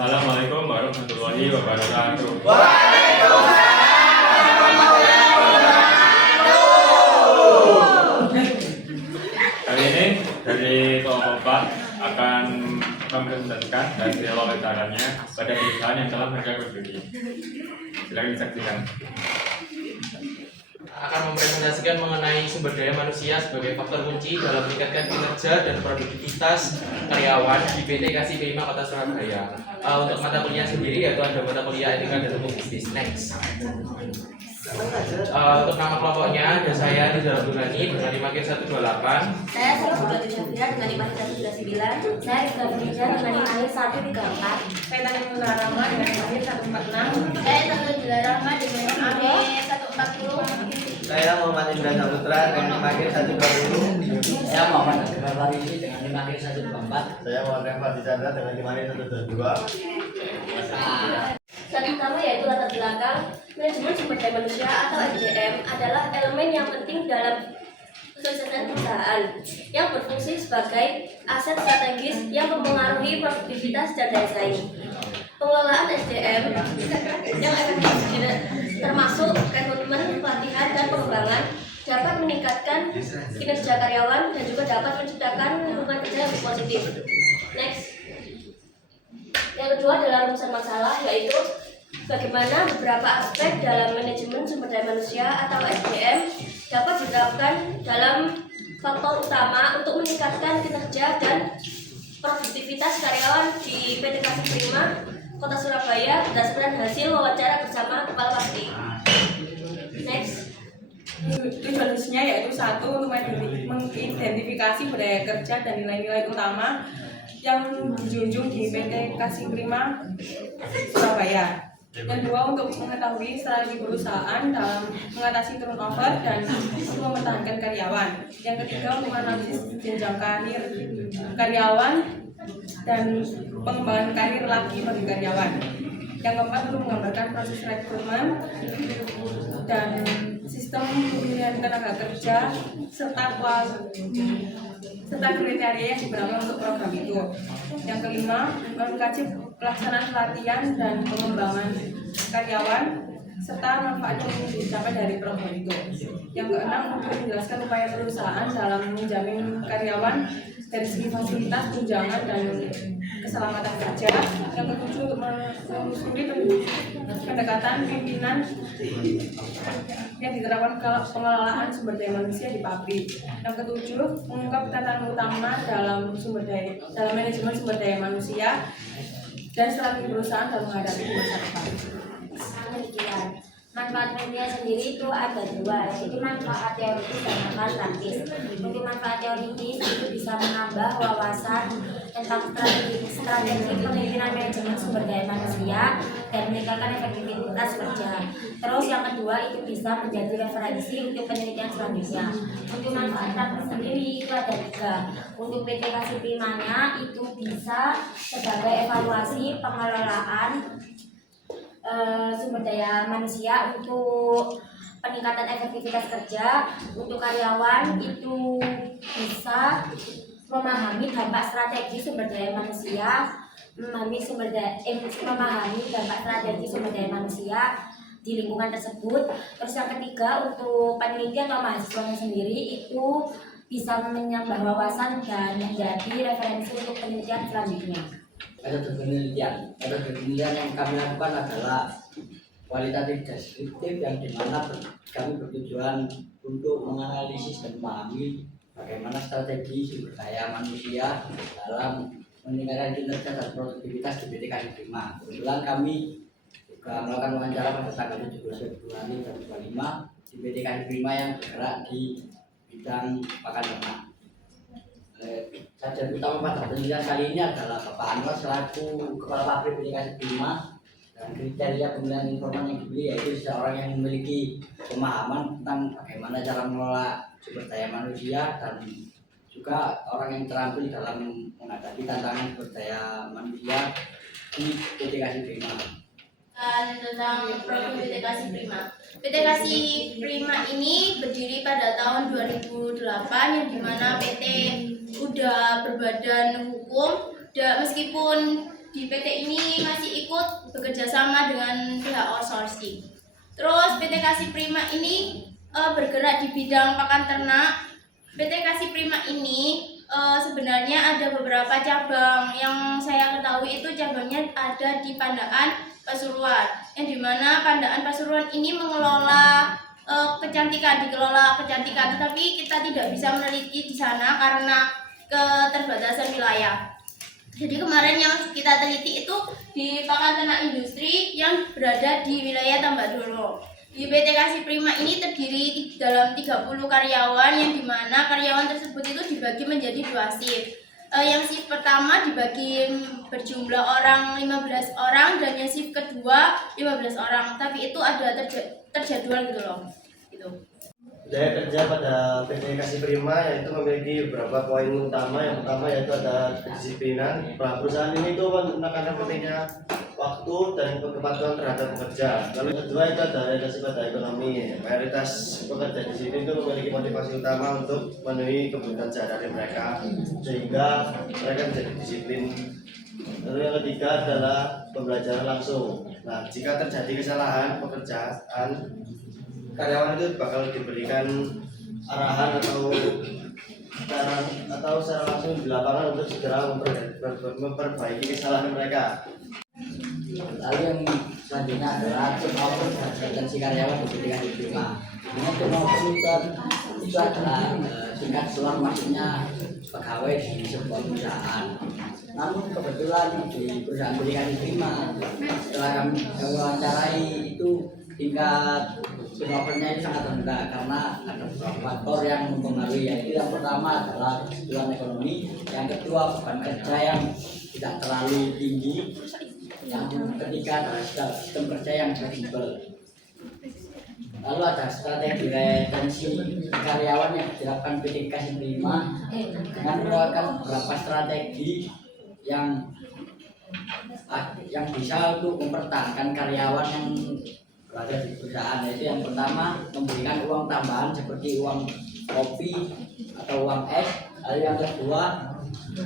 Assalamualaikum warahmatullahi wabarakatuh. Kali ini dari Kompak akan mempresentasikan hasil wawancaranya pada perusahaan yang telah mereka kunjungi. Silakan disaksikan. Akan mempresentasikan mengenai sumber daya manusia sebagai faktor kunci dalam meningkatkan kinerja dan produktivitas karyawan di PT Kasih Prima Kota Surabaya. Untuk mata kuliah sendiri yaitu ada mata kuliah etika dan hukum bisnis. Next. Untuk nama kelompoknya ada saya Rizal Abdurrani dengan 5K128. Saya Salma Batu Syafira dengan 5K139. Saya Rizal Firja dengan 5K134. Saya Tani Mula Rama dengan lahir 146. Saya Tante Jula Rahma dengan 5K140. Saya Muhammad Indra Saputra dengan 5K120. Saya Muhammad Akbar Farisi dengan 5K124. Saya Muhammad Raffi Chandra dengan 5K122. Yang pertama yaitu latar belakang. Manajemen sumber daya manusia atau SDM adalah elemen yang penting dalam kesuksesan perusahaan yang berfungsi sebagai aset strategis yang mempengaruhi produktivitas dan daya saing. Pengelolaan SDM yang efektif termasuk rekrutmen, pelatihan, dan pengembangan dapat meningkatkan kinerja karyawan dan juga dapat menciptakan lingkungan kerja yang positif. Next. Yang kedua adalah rumusan masalah, yaitu bagaimana beberapa aspek dalam manajemen sumber daya manusia atau SDM dapat diterapkan dalam faktor utama untuk meningkatkan kinerja dan produktivitas karyawan di PT Kasih Prima Kota Surabaya berdasarkan hasil wawancara bersama Kepala Pasti. Next. Tujuan khususnya yaitu satu, untuk mengidentifikasi budaya kerja dan nilai-nilai utama yang dijunjung di PT Kasih Prima Surabaya. Yang kedua, untuk mengetahui strategi perusahaan dalam mengatasi turnover dan untuk mempertahankan karyawan. Yang ketiga, untuk menganalisis jenjang karir karyawan dan pengembangan karir lagi bagi karyawan. Yang keempat, untuk menggambarkan proses rekrutmen dan sistem pemilihan tenaga kerja serta kriteria yang digunakan untuk program itu. Yang kelima, mengkaji pelaksanaan pelatihan dan pengembangan karyawan serta manfaat yang dicapai dari program itu. Yang keenam, untuk menjelaskan upaya perusahaan dalam menjamin karyawan dari segi fasilitas, tunjangan, dan keselamatan kerja. Yang ketujuh, untuk menelusuri pendekatan pimpinan yang diterapkan pengelolaan sumber daya manusia di pabrik. Yang ketujuh, mengungkap tantangan utama dalam manajemen sumber daya manusia dan strategi perusahaan dalam menghadapi masa depan. Manfaat media sendiri itu ada dua, yaitu manfaat teoritis dan manfaat praktis. Untuk manfaat teoritis itu bisa menambah wawasan tentang strategi kepemimpinan manajemen sumber daya manusia dan meningkatkan efektivitas kerja. Terus yang kedua itu bisa menjadi referensi untuk penelitian selanjutnya. Untuk manfaat praktis sendiri itu ada tiga. Untuk PT Kasih Primanya itu bisa sebagai evaluasi pengelolaan sumber daya manusia untuk peningkatan efektivitas kerja. Untuk karyawan itu bisa memahami dampak strategi sumber daya manusia, memahami dampak strategi sumber daya manusia di lingkungan tersebut. Terus yang ketiga, untuk peneliti atau mahasiswanya sendiri itu bisa menambah wawasan dan menjadi referensi untuk penelitian selanjutnya. Metode penelitian yang kami lakukan adalah kualitatif deskriptif, yang dimana kami bertujuan untuk menganalisis dan memahami bagaimana strategi sumber daya manusia dalam meningkatkan kinerja dan produktivitas di PT Kasih Prima. Kebetulan kami juga melakukan wawancara pada tanggal 17 Februari 2025 di PT Kasih Prima yang bergerak di bidang pakan ternak. Sajian utama pada penelitian kali ini adalah Bapak Anwar selaku Kepala Pabrik PT Kasih Prima, dan kriteria pemilihan informan yang dipilih yaitu seseorang yang memiliki pemahaman tentang bagaimana cara mengelola sumber daya manusia dan juga orang yang terampil dalam menghadapi tantangan sumber daya manusia di PT Kasih Prima. Tentang program PT Kasih Prima. PT Kasih Prima ini berdiri pada tahun 2008, yang dimana PT udah berbadan hukum. Meskipun di PT ini masih masih ikut bekerja sama dengan pihak outsourcing. Terus PT Kasih Prima ini bergerak di bidang pakan ternak. PT Kasih Prima ini sebenarnya ada beberapa cabang. Yang saya ketahui itu cabangnya ada di Pandaan, Pasuruan, yang dimana Pandaan Pasuruan ini mengelola dikelola kecantikan, tetapi kita tidak bisa meneliti di sana karena keterbatasan wilayah. Jadi kemarin yang kita teliti itu di pakan ternak industri yang berada di wilayah Tambakdoro. Di PT Kasih Prima ini terdiri dalam 30 karyawan, yang dimana karyawan tersebut itu dibagi menjadi 2 shift. Yang shift pertama dibagi berjumlah orang 15 orang dan yang shift kedua 15 orang. Tapi itu ada terjadwal gitu loh. Gitu. Budaya kerja pada PT Kasih Prima yaitu memiliki beberapa poin utama. Yang pertama yaitu ada kedisiplinan. Perusahaan ini itu menekankan pentingnya waktu dan kepatuhan terhadap pekerja. Lalu yang kedua itu ada orientasi pada ekonomi. Mayoritas pekerja di sini itu memiliki motivasi utama untuk memenuhi kebutuhan sehari-hari mereka, sehingga mereka menjadi disiplin. Lalu yang ketiga adalah pembelajaran langsung. Nah, jika terjadi kesalahan pekerjaan, karyawan itu bakal diberikan arahan atau secara langsung di lapangan untuk segera memperbaiki kesalahan mereka. Lalu yang selanjutnya adalah turnover dan retensi karyawan di PT Kasih Prima. Dengan turnover itu adalah tingkat keseluruhan maksudnya pegawai di sebuah perusahaan. Namun kebetulan di perusahaan PT Kasih Prima, setelah kami wawancarai itu tingkat turnovernya itu sangat rendah karena ada beberapa faktor yang mempengaruhi, yaitu yang pertama adalah kebutuhan ekonomi, yang kedua beban kerja yang tidak terlalu tinggi, yang ketiga adalah sistem kerja yang fleksibel. Lalu ada strategi retensi karyawan yang diterapkan PT Kasih Prima dengan menerapkan beberapa strategi yang bisa untuk mempertahankan karyawan yang berada di perusahaan, yaitu yang pertama memberikan uang tambahan seperti uang kopi atau uang es. Lalu yang kedua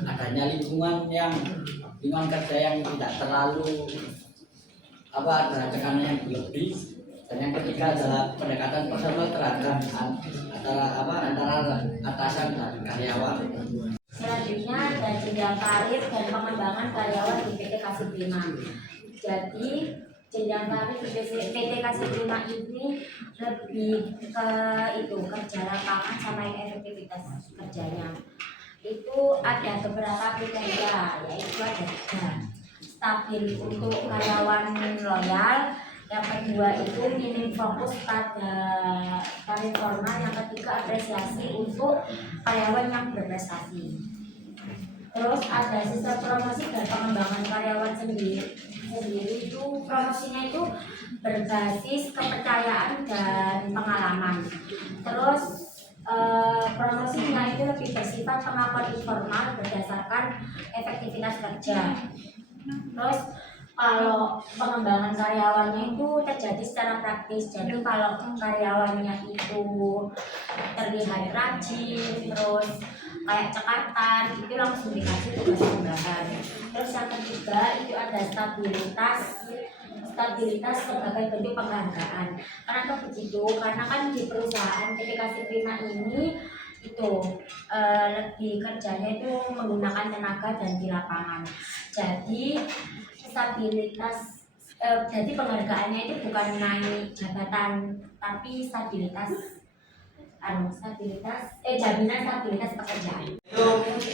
adanya lingkungan kerja yang tidak terlalu ada tekanan yang berlebih, dan yang ketiga adalah pendekatan personal terhadap antara atasan dan karyawan. Selanjutnya ada jenjang karir dan pengembangan karyawan di PT Kasih Prima. Jadi jenjang karir di PT Kasih Prima ini lebih ke kerja lapangan sama efektivitas kerjanya. Itu ada beberapa kriteria, yaitu ada 3. Stabil untuk karyawan loyal, yang kedua itu minim fokus pada karir formal, yang ketiga apresiasi untuk karyawan yang berprestasi. Terus ada sistem promosi dan pengembangan karyawan sendiri itu promosinya itu berbasis kepercayaan dan pengalaman. Terus promosinya itu lebih bersifat pengakuan informal berdasarkan efektivitas kerja. Terus kalau pengembangan karyawannya itu terjadi secara praktis. Jadi kalau karyawannya itu terlihat rajin, terus kayak cekatan, itu langsung dikasih tugas tambahan. Terus yang ketiga itu ada stabilitas sebagai bentuk penghargaan. Kenapa begitu? Karena kan di perusahaan PT Kasih Prima ini itu lebih kerjanya itu menggunakan tenaga dan di lapangan. Jadi jadi penghargaannya itu bukan naik jabatan, tapi jaminan stabilitas pekerjaan. Itu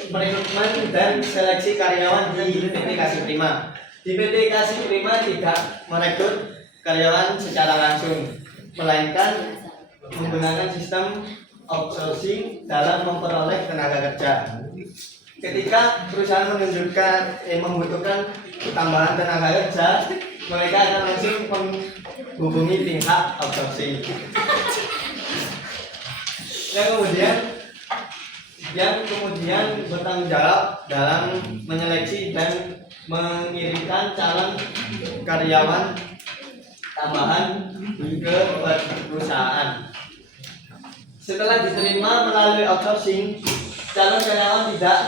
rekrutmen dan seleksi karyawan di PT Kasih Prima. Di PT Kasih Prima tidak merekrut karyawan secara langsung, melainkan menggunakan sistem outsourcing dalam memperoleh tenaga kerja. Ketika perusahaan membutuhkan tambahan tenaga kerja, mereka akan langsung menghubungi pihak outsourcing. Yang kemudian bertanggung jawab dalam menyeleksi dan mengirimkan calon karyawan tambahan ke perusahaan. Setelah diterima melalui outsourcing, calon karyawan tidak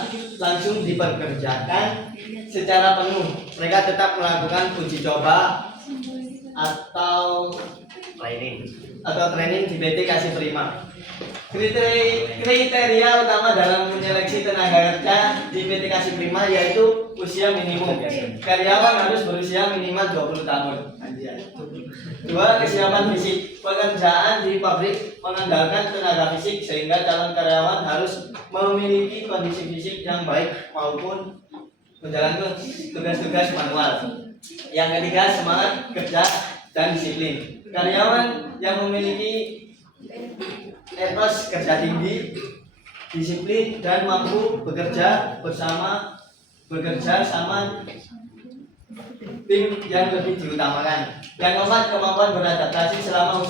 langsung dipekerjakan secara penuh. Mereka tetap melakukan uji coba atau training di PT Kasih Prima. Kriteria utama dalam menyeleksi tenaga kerja di PT Kasih Prima yaitu usia minimum. Karyawan harus berusia minimal 20 tahun. 2. Kesiapan fisik. Pekerjaan di pabrik mengandalkan tenaga fisik sehingga calon karyawan harus memiliki kondisi fisik yang baik maupun menjalankan tugas-tugas manual. Yang ketiga, semangat kerja dan disiplin. Karyawan yang memiliki etos kerja tinggi, disiplin dan mampu bekerja sama tim yang lebih diutamakan. Yang keempat, kemampuan beradaptasi selama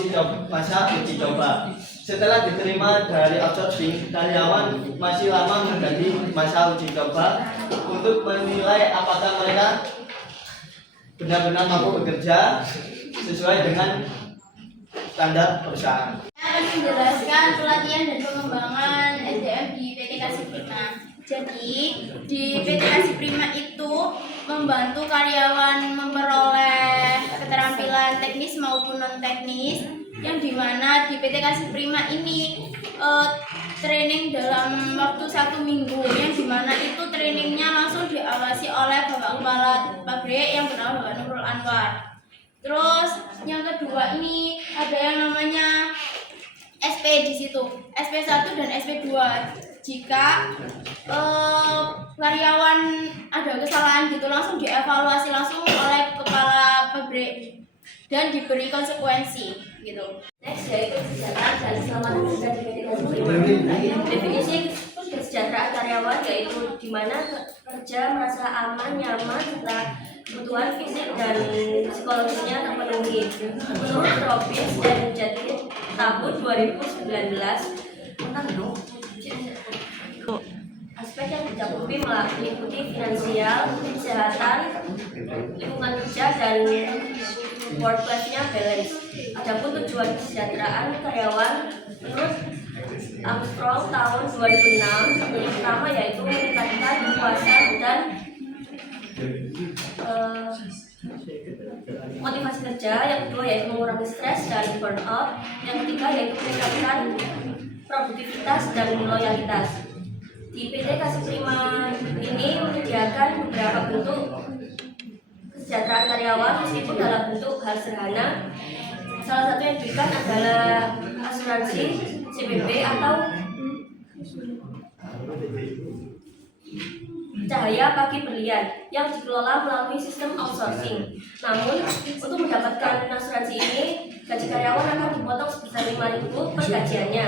masa uji coba. Setelah diterima dari outsourcing, karyawan masih lama menjadi masa uji coba untuk menilai apakah mereka benar-benar mampu bekerja sesuai dengan standar perusahaan. Saya akan menjelaskan pelatihan dan pengembangan SDM di PT Kasih Prima. Jadi, di PT Kasih Prima itu membantu karyawan memperoleh keterampilan teknis maupun non teknis, yang dimana di PT Kasih Prima ini training dalam waktu 1 minggu, yang dimana itu trainingnya langsung diawasi oleh Bapak Kepala Pabrik yang bernama Bapak Nurul Anwar. Terus yang kedua ini ada yang namanya SP di situ, SP1 dan SP2. Jika karyawan ada kesalahan gitu langsung dievaluasi langsung oleh kepala pabrik dan diberi konsekuensi gitu. Next yaitu kesejahteraan dan keselamatan kerja di PT Kasih Prima. Definisi kesejahteraan karyawan yaitu di mana kerja merasa aman, nyaman setelah kebutuhan fisik dan psikologisnya terpenuhi. Menurut Robins dan Jadid tahun 2019, aspek yang dicakupi meliputi finansial, kesehatan, lingkungan kerja, dan work-life-nya balance. Adapun tujuan kesejahteraan karyawan menurut Armstrong tahun 2006 yang pertama yaitu meningkatkan kepuasan dan motivasi kerja, yang kedua yaitu mengurangi stres dan burnout, yang ketiga yaitu meningkatkan produktivitas dan loyalitas. Di PT Kasih Prima ini menyediakan beberapa bentuk kesejahteraan karyawan meskipun dalam bentuk hal sederhana. Salah satu yang diberikan adalah asuransi CPP atau cahaya pagi berlian yang dikelola melalui sistem outsourcing. Namun, untuk mendapatkan asuransi ini, gaji karyawan akan dipotong sebesar 5.000 per gajiannya.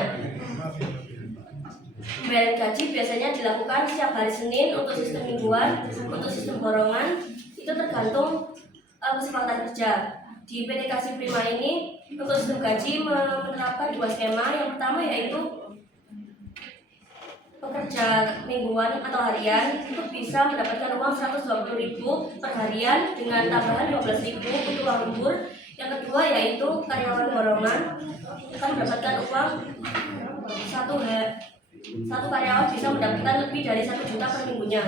Pembayaran gaji biasanya dilakukan setiap hari Senin untuk sistem mingguan, untuk sistem borongan itu tergantung kesepakatan kerja. Di PT Kasih Prima ini untuk sistem gaji menerapkan 2 skema. Yang pertama yaitu pekerja mingguan atau harian itu bisa mendapatkan uang 120.000 per harian dengan tambahan 12.000 untuk uang lembur. Yang kedua yaitu karyawan borongan akan mendapatkan uang satu karyawan bisa mendapatkan lebih dari 1 juta per minggunya.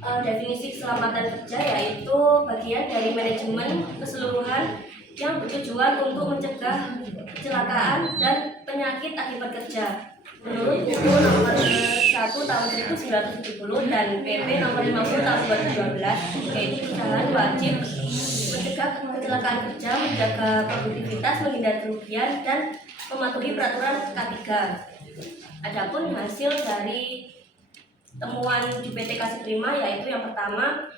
Definisi keselamatan kerja yaitu bagian dari manajemen keseluruhan yang bertujuan untuk mencegah kecelakaan dan penyakit akibat kerja. Menurut buku nomor 1 tahun 1970 dan PP nomor 50 tahun 2012, yaitu perusahaan wajib mencegah kecelakaan kerja, menjaga produktivitas, menghindari kerugian, dan mematuhi peraturan K3. Adapun hasil dari temuan di PT Kasih Prima yaitu yang pertama,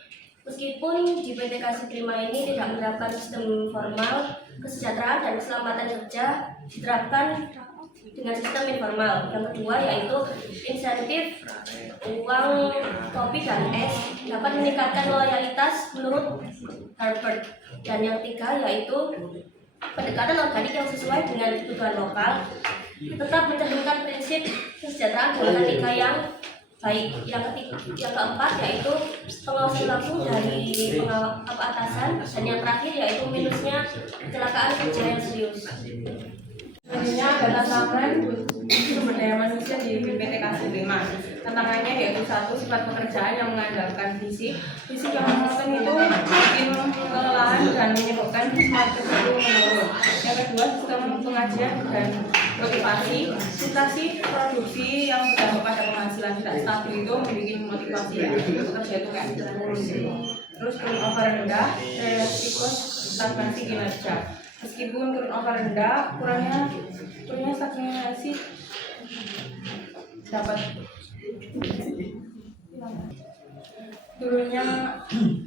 meskipun di PT Kasih Prima ini tidak menerapkan sistem formal, kesejahteraan dan keselamatan kerja diterapkan dengan sistem informal. Yang kedua yaitu insentif uang, kopi, dan es dapat meningkatkan loyalitas menurut Harvard. Dan yang ketiga yaitu pendekatan organik yang sesuai dengan kebutuhan lokal tetap mencerminkan prinsip kesejahteraan dan etika yang baik. Yang keempat yaitu pengawasan langsung dari atasan, dan yang terakhir yaitu minusnya kecelakaan kerja yang serius. Selanjutnya adalah tantangan sumber daya manusia di PT Kasih Prima. Tantangannya yaitu satu, sifat pekerjaan yang mengandalkan fisik yang monoton itu bikin kelelahan dan menyebabkan semangat itu menurun. Yang kedua, sistem pengajian dan motivasi, situasi produksi yang berdampak pada penghasilan tidak stabil itu membuat motivasi ya bekerja itu kayak turun gitu. Terus turnover rendah, resiko stagnasi kinerja. Meskipun turnover rendah, kurangnya stagnasi dapat turunnya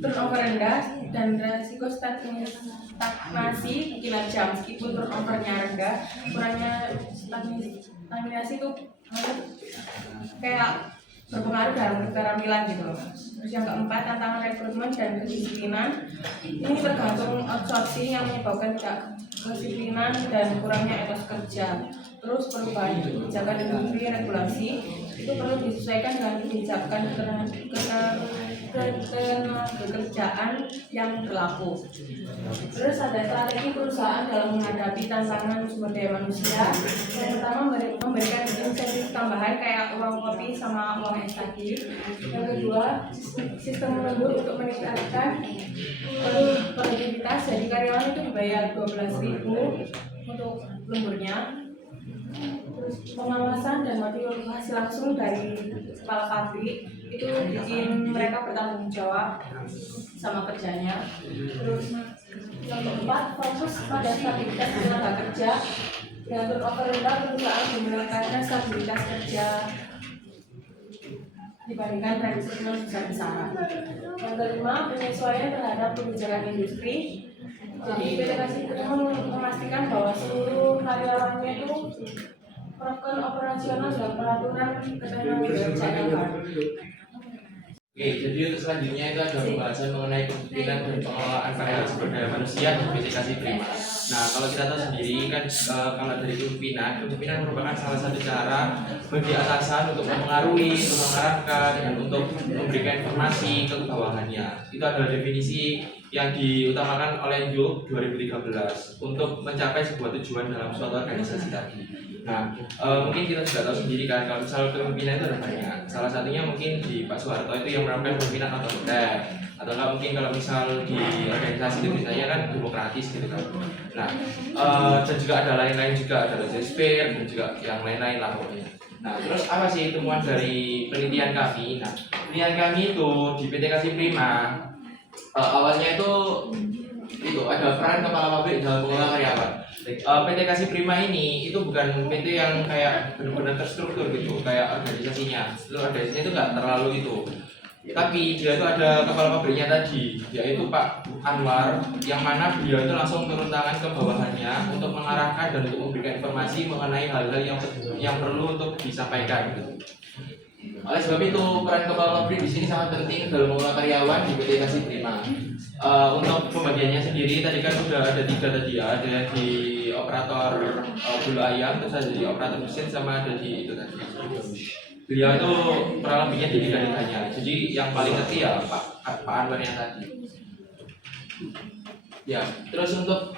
turnover rendah dan resiko stagnasi kinerja. Meskipun turnovernya rendah, kurangnya stagnasi itu kayak berpengaruh dalam keterampilan gitu loh. Terus yang keempat, tantangan rekrutmen dan kedisiplinan. Ini tergantung outsourcing yang menyebabkan tidak kedisiplinan dan kurangnya etos kerja. Terus perubahan kebijakan industri regulasi itu perlu disesuaikan dengan kebijakan ketenagakerjaan yang berlaku. Terus ada strategi perusahaan dalam menghadapi tantangan sumber daya manusia. Yang pertama, memberikan insentif tambahan kayak uang kopi sama uang es tadi. Yang kedua, sistem lembur untuk meningkatkan produktivitas. Jadi karyawan itu dibayar 12.000 untuk lemburnya. Terus pengawasan dan motivasi langsung dari kepala pabrik itu bikin mereka bertanggung jawab sama kerjanya. Terus yang keempat, fokus pada stabilitas tenaga kerja. Dengan turnover rendah, perusahaan menggunakan stabilitas kerja dibandingkan rekrutmen besar-besaran. Yang kelima, penyesuaian terhadap kebijakan industri. Jadi PT Kasih Prima memastikan bahwa seluruh karyawannya itu melakukan operasional dan peraturan ketenagakerjaan yang baru. Oke, jadi untuk selanjutnya itu ada pembahasan mengenai kepemimpinan dan pengelolaan karyawan sumber daya manusia di PT Kasih Prima. Nah, kalau kita tahu sendiri kan kalau dari kepemimpinan merupakan salah satu cara bagi atasan untuk mempengaruhi, untuk mengarahkan, dan untuk memberikan informasi ke bawahannya. Itu adalah definisi yang diutamakan oleh Yuk 2013 untuk mencapai sebuah tujuan dalam suatu organisasi tadi. Nah, mungkin kita sudah tahu sendiri kan kalau misal kepemimpinan itu ada banyak. Salah satunya mungkin di Pak Soeharto itu yang menerapkan kepemimpinan otoriter, atau enggak mungkin kalau misal di organisasi itu misalnya kan demokratis gitu kan. Nah, dan juga ada lain-lain juga, ada Shakespeare dan juga yang lain-lain lah pokoknya. Nah, terus apa sih temuan dari penelitian kami? Nah, penelitian kami itu di PT Kasih Prima awalnya itu ada peran kepala pabrik dalam mengelola karyawan. PT Kasih Prima ini itu bukan PT yang kayak benar-benar terstruktur gitu kayak organisasinya. Organisasinya itu nggak terlalu itu. Tapi dia itu ada kepala pabriknya tadi, yaitu Pak Anwar, yang mana beliau itu langsung turun tangan ke bawahannya untuk mengarahkan dan untuk memberikan informasi mengenai hal-hal yang perlu untuk disampaikan. Gitu. Oleh sebab itu peran kepala pabrik di sini sangat penting dalam mengelola karyawan di PT Kasih Prima. Untuk pembagiannya sendiri tadi kan sudah ada 3 tadi ya, ada di operator bulu ayam, terus ada di operator mesin sama ada di itu tadi. Beliau itu kurang lebihnya di 3-tiganya. Jadi yang paling ngerti ya Pak Anwar yang tadi. Ya, terus untuk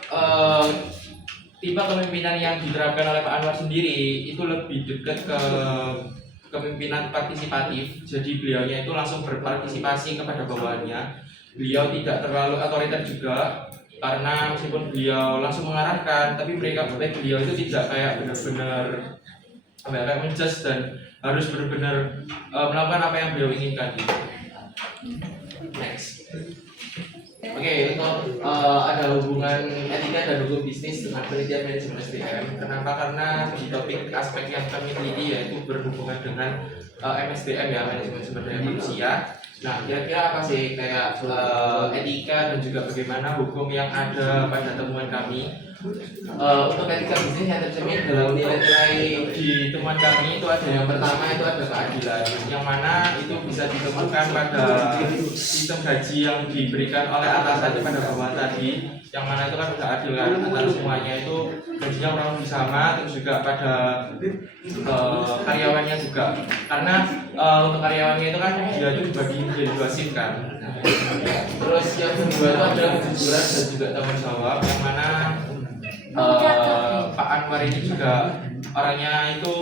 tipe kepemimpinan yang diterapkan oleh Pak Anwar sendiri itu lebih dekat ke kepemimpinan partisipatif. Jadi beliaunya itu langsung berpartisipasi kepada bawahannya. Beliau tidak terlalu otoriter juga karena meskipun beliau langsung mengarahkan, tapi beliau itu tidak kayak benar-benar kayak menjudge dan harus benar-benar melakukan apa yang beliau inginkan gitu. Next. Oke, untuk ada hubungan etika dan hukum bisnis dengan penelitian manajemen SDM. Kenapa? Karena di topik aspek yang kami teliti yaitu berhubungan dengan MSDM ya, manajemen sumber daya manusia. Nah, kira-kira apa sih kayak etika dan juga bagaimana hukum yang ada pada temuan kami? Untuk etika bisnis yang tercermin dalam nilai-nilai di temuan kami itu ada yang pertama itu ada keadilan, yang mana itu bisa ditemukan pada sistem gaji yang diberikan oleh atasan kepada bawahan tadi, yang mana itu kan sudah adil kan antara semuanya itu gajinya kurang lebih sama, terus juga pada karyawannya juga, karena untuk karyawannya itu kan dia itu dibagi menjadi 2 shift kan. Terus yang kedua itu ada kejujuran dan juga tanggung jawab, yang mana Pak Anwar ini juga orangnya itu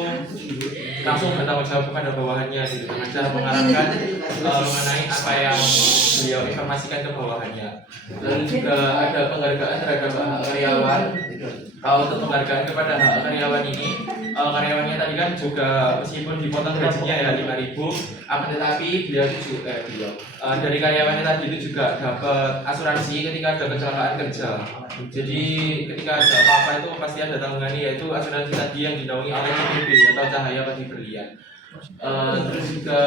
langsung bertanggung jawab kepada bawahannya gitu, dengan cara mengarahkan mengenai apa yang beliau informasikan ke bawahannya. Lalu juga ada penghargaan terhadap hak karyawan. Untuk penghargaan kepada hak karyawan ini, karyawannya tadi kan juga meskipun dipotong gajinya ya 5.000, akan tetapi beliau itu dari karyawannya tadi itu juga dapat asuransi ketika ada kecelakaan kerja. Jadi ketika ada apa-apa itu pasti ada tanggungannya, yaitu asuransi tadi yang dinaungi oleh CPB atau Cahaya Padi Berlian. Terus juga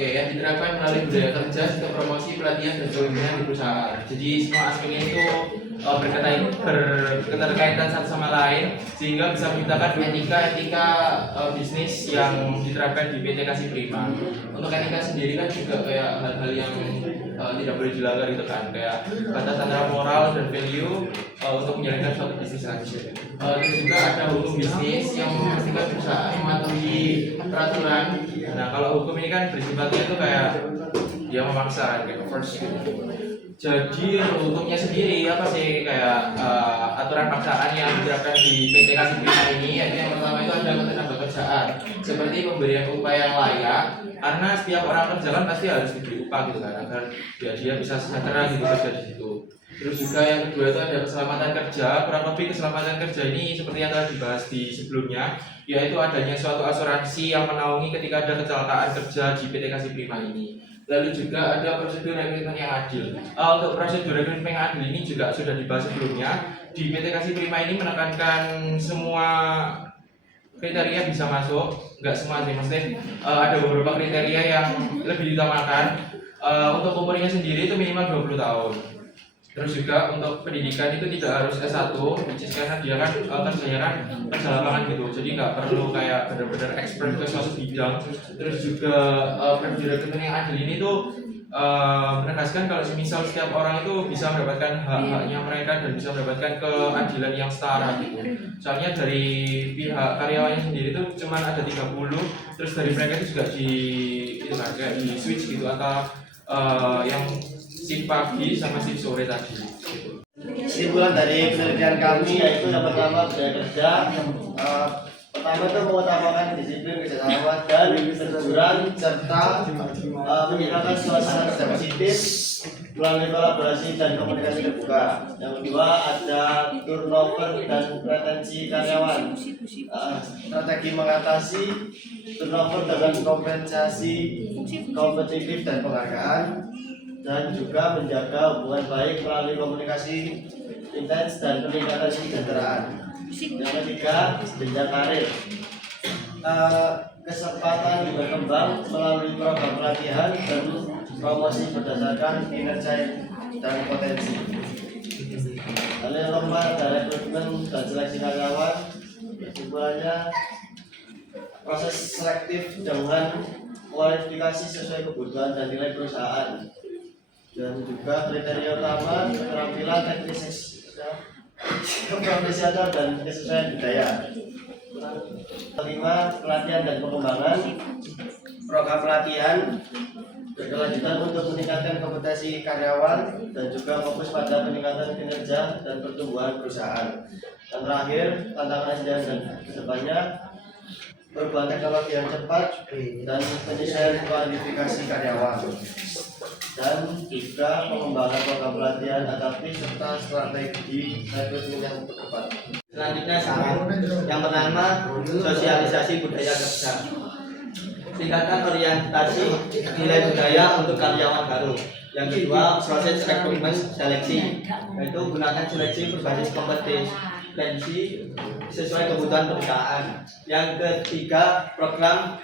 yang diterapkan melalui budaya kerja, sistem promosi, pelatihan, dan pembinaan di perusahaan. Jadi semua aspek ini itu berketerkaitan satu sama lain sehingga bisa menciptakan etika bisnis yang diterapkan di PT Kasih Prima. Untuk etika sendiri kan juga kayak hal-hal yang tidak boleh dilanggar gitu kan, kayak batas antara moral dan value untuk menjalankan suatu bisnis lagi. Terus juga ada hukum bisnis yang memastikan perusahaan mematuhi peraturan. Nah kalau hukum ini kan bersifatnya itu kayak dia memaksa kayak first. Jadi hukumnya sendiri apa sih kayak aturan paksaan yang diterapkan di PT Kasih Prima ini, yaitu yang pertama itu ada ketenagakerjaan seperti pemberian upah yang layak, karena setiap orang kerja kan pasti harus diberi upah gitu kan, agar dia bisa sejahtera gitu kerja di situ. Terus juga yang kedua itu ada keselamatan kerja. Kurang lebih keselamatan kerja ini seperti yang telah dibahas di sebelumnya, yaitu adanya suatu asuransi yang menaungi ketika ada kecelakaan kerja di PT Kasih Prima ini. Lalu juga ada prosedur rekrutmen yang adil. Untuk prosedur rekrutmen yang adil ini juga sudah dibahas sebelumnya. Di PT Kasih Prima ini menekankan semua kriteria bisa masuk, nggak semua sih, maksudnya ada beberapa kriteria yang lebih ditamakan. Untuk umurnya sendiri itu minimal 20 tahun. Terus juga untuk pendidikan itu tidak harus S1, karena dia kan kerjanya kan kerja lapangan gitu, jadi nggak perlu kayak benar-benar expert ke suatu bidang. Terus juga prosedur rekrutmen yang adil ini tuh menegaskan kalau semisal setiap orang itu bisa mendapatkan hak-haknya mereka dan bisa mendapatkan keadilan yang setara gitu. Soalnya dari pihak karyawannya sendiri tuh cuma ada 30, terus dari mereka itu juga kayak di switch gitu atau yang shift pagi sama shift sore tadi. Kesimpulan dari penelitian kami yaitu yang pertama budaya kerja. Pertama itu mengutamakan disiplin, kerjasama dan kejujuran serta menciptakan suasana kerja positif melalui kolaborasi dan komunikasi terbuka. Yang kedua ada turnover dan retensi karyawan. Strategi mengatasi turnover dengan kompensasi kompetitif dan penghargaan, dan juga menjaga hubungan baik melalui komunikasi intens dan peningkatan kesejahteraan. Yang ketiga, jenjang karir. Kesempatan berkembang melalui program pelatihan dan promosi berdasarkan kinerja dan potensi. Lalu yang keempat ada rekrutmen dan seleksi karyawan. Kesimpulannya, proses selektif dengan kualifikasi sesuai kebutuhan dan nilai perusahaan. Dan juga kriteria utama keterampilan teknis, profesional dan kesesuaian budaya. Kelima, pelatihan dan pengembangan. Program pelatihan berkelanjutan untuk meningkatkan kompetensi karyawan dan juga fokus pada peningkatan kinerja dan pertumbuhan perusahaan. Dan terakhir, tantangan dan kedepannya perubahan teknologi yang cepat dan penyesuaian kualifikasi karyawan, dan juga pengembangan program pelatihan adaptif serta strategi rekrutmen yang tepat. Selanjutnya yang pertama, sosialisasi budaya kerja. Tingkatkan orientasi nilai budaya untuk karyawan baru. Yang kedua, proses rekrutmen seleksi, yaitu gunakan seleksi berbasis kompetensi sesuai kebutuhan perusahaan. Yang ketiga, program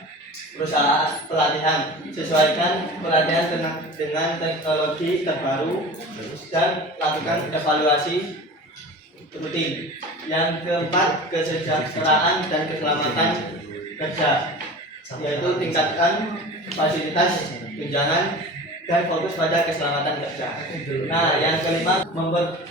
perusahaan pelatihan, sesuaikan pelatihan dengan teknologi terbaru dan lakukan evaluasi rutin. Yang keempat, kesejahteraan dan keselamatan kerja, yaitu tingkatkan fasilitas tunjangan dan fokus pada keselamatan kerja. Nah, yang kelima,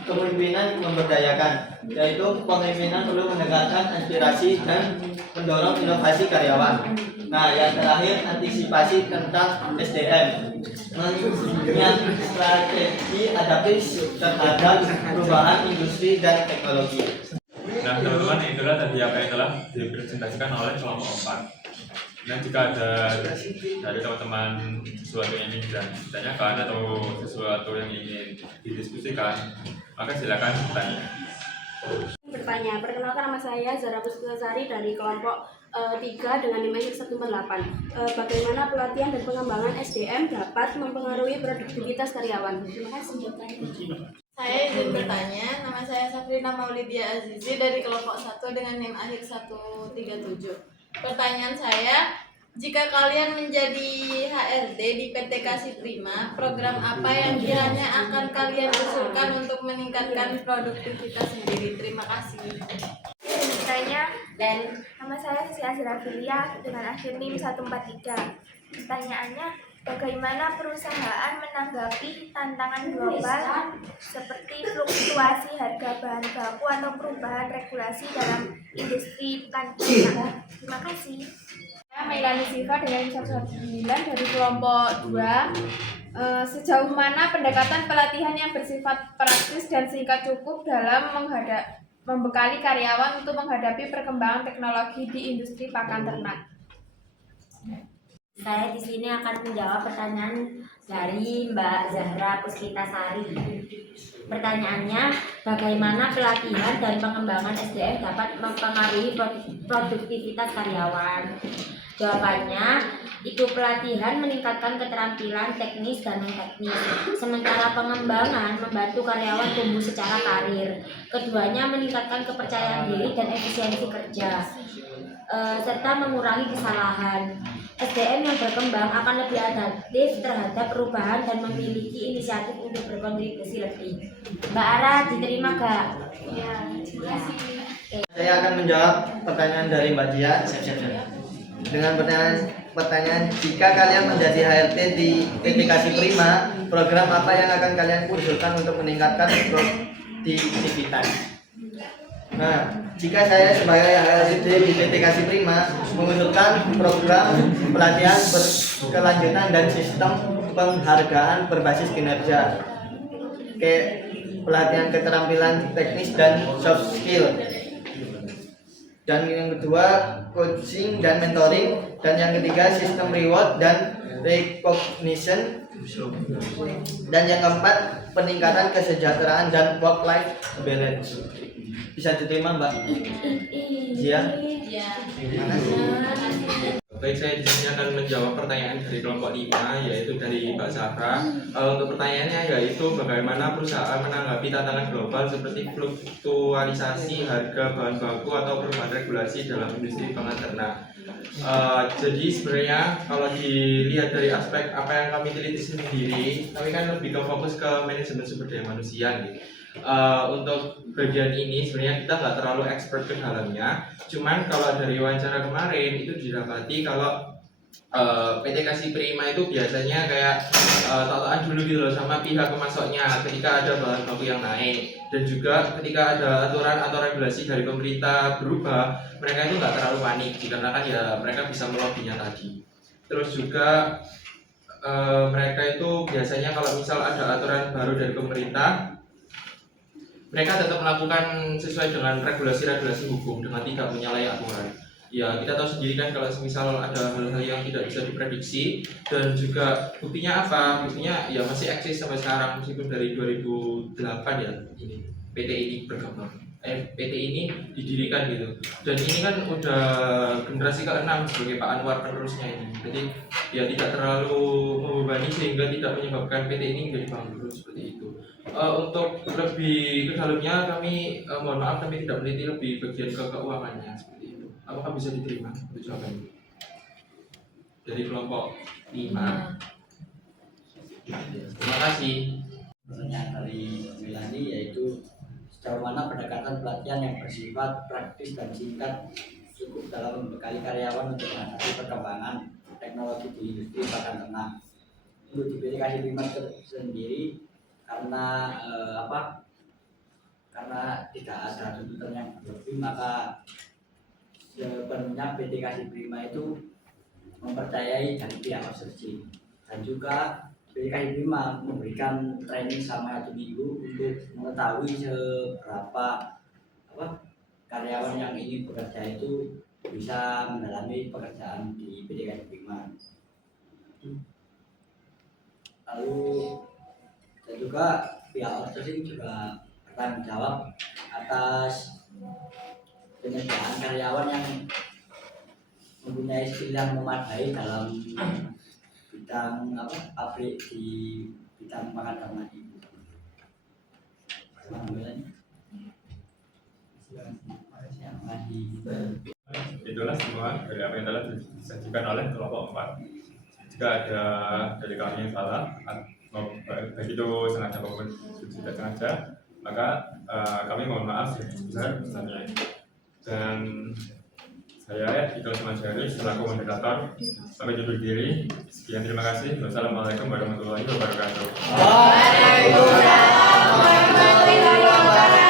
kepemimpinan memberdayakan, yaitu pemimpinan perlu mendengarkan aspirasi dan mendorong inovasi karyawan. Nah, yang terakhir, antisipasi tentang SDM, menyiapkan strategi adaptif terhadap perubahan industri dan teknologi. Nah teman-teman, itulah tadi apa yang telah dipresentasikan oleh kelompok 4. Nah jika ada dari teman-teman sesuatu yang ingin ditanyakan atau sesuatu yang ingin didiskusikan, maka silakan bertanya. Bertanya, perkenalkan nama saya Zara Pustasari dari kelompok 3 dengan nilai 148. Bagaimana pelatihan dan pengembangan SDM dapat mempengaruhi produktivitas karyawan? Terima kasih. Saya izin bertanya, nama saya Safrina Maulidia Azizi dari kelompok 1 dengan NIM akhir 137. Pertanyaan saya, jika kalian menjadi HRD di PT Kasih Prima, program apa yang kiranya akan kalian usulkan untuk meningkatkan produktivitas sendiri? Terima kasih. Saya dan nama saya Sisi Azrafilia dengan akhir NIM 143. Pertanyaannya, bagaimana perusahaan menanggapi tantangan global seperti fluktuasi harga bahan baku atau perubahan regulasi dalam industri pakan? Terima kasih. Saya Mailani Siva dengan 119 dari kelompok 2. Sejauh mana pendekatan pelatihan yang bersifat praktis dan singkat cukup dalam membekali karyawan untuk menghadapi perkembangan teknologi di industri pakan ternak? Saya di sini akan menjawab pertanyaan dari Mbak Zahra Puspitasari. Pertanyaannya, bagaimana pelatihan dan pengembangan SDM dapat mempengaruhi produktivitas karyawan? Jawabannya, itu pelatihan meningkatkan keterampilan teknis dan non-teknis, sementara pengembangan membantu karyawan tumbuh secara karir. Keduanya meningkatkan kepercayaan diri dan efisiensi kerja, serta mengurangi kesalahan. SDM yang berkembang akan lebih adaptif terhadap perubahan dan memiliki inisiatif untuk berkontribusi lebih. Mbak Ara, diterima gak? Ya, terima kasih. Saya akan menjawab pertanyaan dari Mbak Dia. Dengan pertanyaan, jika kalian menjadi HRD di PT Kasih Prima, program apa yang akan kalian usulkan untuk meningkatkan produktivitas? Nah, jika saya sebagai HRD di PT Kasih Prima mengusulkan program pelatihan berkelanjutan dan sistem penghargaan berbasis kinerja, kayak pelatihan keterampilan teknis dan soft skill. Dan yang kedua, coaching dan mentoring. Dan yang ketiga, sistem reward dan recognition. Dan yang keempat, peningkatan kesejahteraan dan work-life balance. Bisa diterima Mbak Zia? Terima kasih. Baik, saya di sini akan menjawab pertanyaan dari kelompok 5, yaitu dari Mbak Zahra. Untuk pertanyaannya yaitu bagaimana perusahaan menanggapi tantangan global seperti fluktualisasi harga bahan baku atau perubahan regulasi dalam industri pangan ternak. Jadi sebenarnya kalau dilihat dari aspek apa yang kami teliti sendiri, kami kan lebih ke fokus ke manajemen sumber daya manusia gitu. Untuk bagian ini sebenarnya kita nggak terlalu expert ke dalamnya. Cuman kalau dari wawancara kemarin itu didapati kalau PT Kasih Prima itu biasanya kayak tataan dulu gitu loh sama pihak pemasoknya ketika ada bahan baku yang naik, dan juga ketika ada aturan atau regulasi dari pemerintah berubah, mereka itu nggak terlalu panik dikarenakan ya mereka bisa melobinya tadi. Terus juga mereka itu biasanya kalau misal ada aturan baru dari pemerintah, mereka tetap melakukan sesuai dengan regulasi-regulasi hukum dengan tidak menyalahi aturan. Ya kita tahu sendiri kan kalau misal ada hal-hal yang tidak bisa diprediksi, dan juga buktinya apa? Buktinya ya masih eksis sampai sekarang meskipun dari 2008 ya ini PT ini berkembang. PT ini didirikan gitu. Dan ini kan udah generasi ke-6 sebagai Pak Anwar penerusnya ini. Jadi ya tidak terlalu membebani sehingga tidak menyebabkan PT ini menjadi bangkrut seperti itu. Untuk lebih ke dalamnya kami mohon maaf kami tidak meneliti lebih bagian ke keuangannya seperti itu. Apakah bisa diterima untuk jawaban dari kelompok 5? Terima kasih. Pertanyaan dari Milani yaitu sejauh mana pendekatan pelatihan yang bersifat praktis dan singkat cukup dalam membekali karyawan untuk menghadapi perkembangan teknologi di industri pakan ternak. Untuk di PT Kasih Prima sendiri karena karena tidak ada tuntutan yang berlebih, maka sepenuhnya PT Kasih Prima itu mempercayai dari pihak outsourcing, dan juga PT Kasih Prima memberikan training selama 1 minggu untuk mengetahui seberapa karyawan yang ingin bekerja itu bisa mendalami pekerjaan di PT Kasih Prima. Lalu dan juga pihak outsourcing juga bertanggung jawab atas penyediaan karyawan yang mempunyai skill yang memadai dalam bidang pabrik di bidang makan ternak ini. Itulah semua dari apa yang telah disajikan oleh kelompok 4. Jika ada dari kami yang salah, baik itu sengaja maupun tidak sengaja, maka kami mohon maaf sebesar-besarnya. Dan saya Iqbal Sumajari selaku moderator pamit undur diri. Sekian, terima kasih. Wassalamualaikum warahmatullahi wabarakatuh. Waalaikumsalam warahmatullahi wabarakatuh.